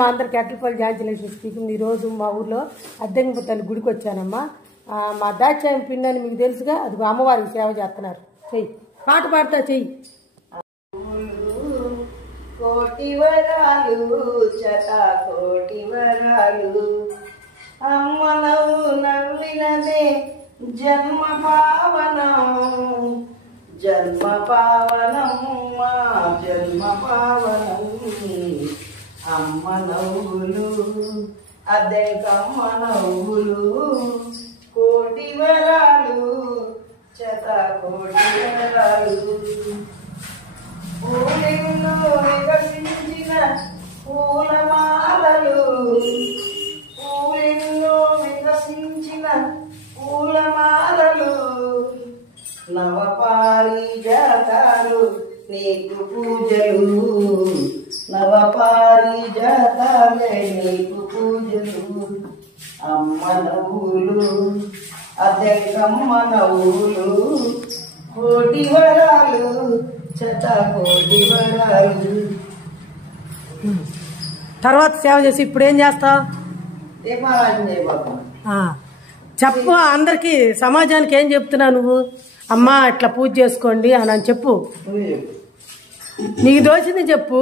మా అందరికి ఎట్లపల్లి జాంచలేశ్వర స్పీకింగ్. ఈరోజు మా ఊర్లో అద్దెంగ తల్లి గుడికి వచ్చానమ్మా. మా దాక్షాయం పిండి అని మీకు తెలుసుగా, అది అమ్మవారికి సేవ చేస్తున్నారు. చెయ్యి పాట పాడతా చెయ్యి. కోటి వరాలు చట కోటి వరాలు అమ్మ నవ్వు నవ్వినదే జన్మ పావనం జన్మ పావనం మా జన్మ పావనం అమ్మ నవ్వులు అద్దెకమ్మ నవ్వులు కోటి వరాలు చత కోటి వరాలు పూలెన్నో వికసించిన పూలమాలలు పూలెన్నో వికసించిన పూలమాలలు నవపారిజాతాలు నీకు పూజలు నవపారిజాతాలే నీకు పూజలు అమ్మ నవ్వులు అద్దెకమ్మ నవ్వులు కోటి వరాలు కోటి వరాలు. తర్వాత సేవ చేసి ఇప్పుడు ఏం చేస్తావు? దీపారాధన చేయబోతాం. చెప్పు అందరికి, సమాజానికి ఏం చెప్తున్నావు నువ్వు? అమ్మా ఇట్లా పూజ చేసుకోండి అని చెప్పు. నీకు దోచింది చెప్పు.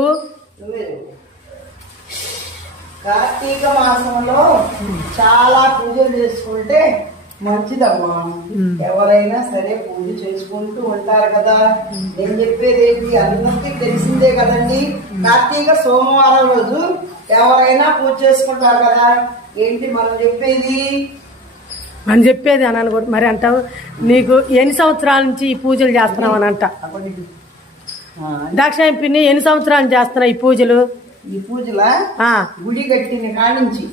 కార్తీక మాసంలో చాలా పూజలు చేసుకుంటే మంచిదమ్మా. ఎవరైనా సరే పూజ చేసుకుంటూ ఉంటారు కదా. నేను చెప్పేది ఏంటి అందరికీ తెలిసిందే కదండి. కార్తీక సోమవారం రోజు ఎవరైనా పూజ చేసుకుంటారు కదా. ఏంటి మనం చెప్పేది అని చెప్పేది అని కూడా మరి అంటావు. నీకు ఎన్ని సంవత్సరాల నుంచి ఈ పూజలు చేస్తున్నావు అని అంట. దాక్షాయం పిన్ని ఎన్ని సంవత్సరాలు చేస్తున్నావు ఈ పూజలు? ఈ పూజలా గుడి కట్టిన కానించి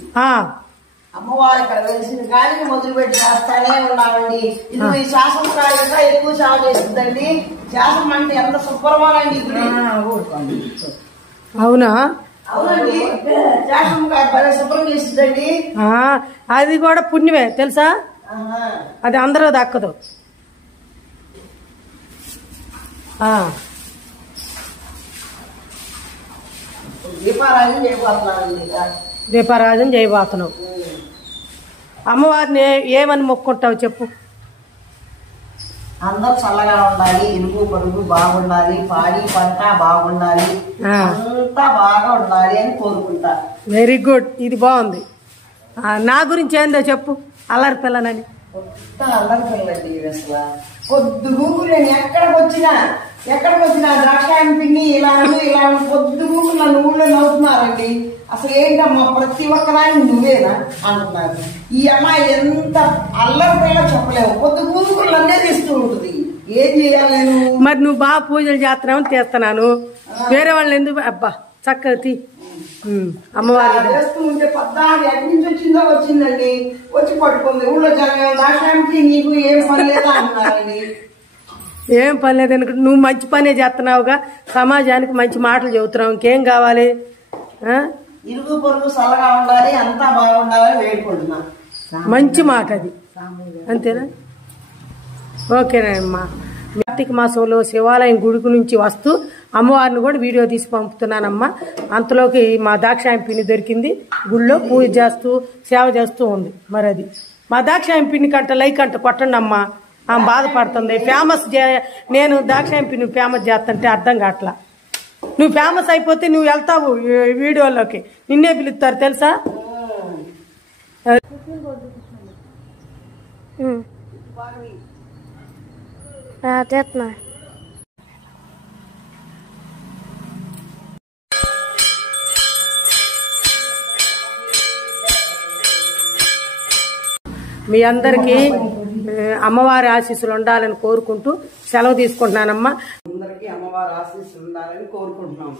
అమ్మవారి ఇక్కడ వెలిసిన గాలిని మొదలుపెట్టి చేస్తానే ఉన్నామండి. ఇది ఈ శాసన కాళిక ఎక్కువ సేవ చేస్తుందండి. శాసనం అంటే ఎంత శుభ్రమానండి గుడి. అవునా? అవునండి, శాసనం భలే శుభ్రం చేస్తుందండి. అది కూడా పుణ్యమే తెలుసా. అది అందరూ దక్కదు. దీపారాధన చేయబోతున్నానండి. దీపారాధన చేయబోతున్నావు. అమ్మవారిని ఏమని మొక్కుంటావు చెప్పు? అందరూ చల్లగా ఉండాలి, ఇరుగు పొరుగు బాగుండాలి, పాడి పంట బాగుండాలి, అంతా బాగా ఉండాలి అని కోరుకుంటా. వెరీ గుడ్, ఇది బాగుంది. నా గురించి ఏందో చెప్పు. అల్లరి పిల్లనని అల్లరి పిల్లండి. అసలు పొద్దుగూకు నేను ఎక్కడికి వచ్చినా ద్రాక్షాయం పిన్ని ఇలా పొద్దుగూకు నన్ను ఊళ్ళో నవ్వుతున్నారండి. అసలు ఏంటమ్మా ప్రతి ఒక్కదాన్ని నువ్వేనా అంటున్నారు. ఈ అమ్మాయి ఎంత అల్లరి పిల్ల చెప్పలేవు. పొద్దుగూకు నన్నే తీస్తూ ఉంటుంది. ఏం చేయాలి నేను? మరి నువ్వు బాగా పూజలు చేస్తున్నావని తీస్తున్నాను. వేరే వాళ్ళు ఎందుకు? అబ్బా చక్కగా తీ. అమ్మవారి చేస్తూ ఉంటే పద్దాది ఎక్కడి నుంచి వచ్చిందండి. వచ్చి పట్టుకుంది ఊళ్ళో ద్రాక్షాయంకి నీకు ఏం పని లేదా అంటున్నారండి. ఏం పని లేదు. నువ్వు మంచి పనే చేస్తున్నావుగా, సమాజానికి మంచి మాటలు చెబుతున్నావు. ఇంకేం కావాలి? ఇరుగు పొరుగు చల్లగా ఉండాలి, అంతా బాగుండాలని వేడుకుంటున్నా. మంచి మాట అది, అంతేనా? ఓకేనమ్మా. కార్తీక మాసంలో శివాలయం గుడికి నుంచి వస్తూ అమ్మవారిని కూడా వీడియో తీసి పంపుతున్నానమ్మా. అంతలోకి మా దాక్షాయం పిన్ని దొరికింది. గుళ్ళో పూజ చేస్తూ సేవ చేస్తూ ఉంది. మరి అది మా దాక్షాయం పిన్ని కంట లైక్ అంట కొట్టండి అమ్మా. ఆమె బాధపడుతుంది. ఫేమస్ నేను దాక్షాయం పిన్ని ఫేమస్ చేస్తుంటే అర్థం కావట్లా. నువ్వు ఫేమస్ అయిపోతే నువ్వు వెళ్తావు వీడియోలోకి, నిన్నే పిలుస్తారు తెలుసా. మీ అందరికీ అమ్మవారి ఆశీస్సులు ఉండాలని కోరుకుంటూ సెలవు తీసుకుంటున్నానమ్మా. అందరికీ అమ్మవారి ఆశీస్సులు ఉండాలని కోరుకుంటున్నాం.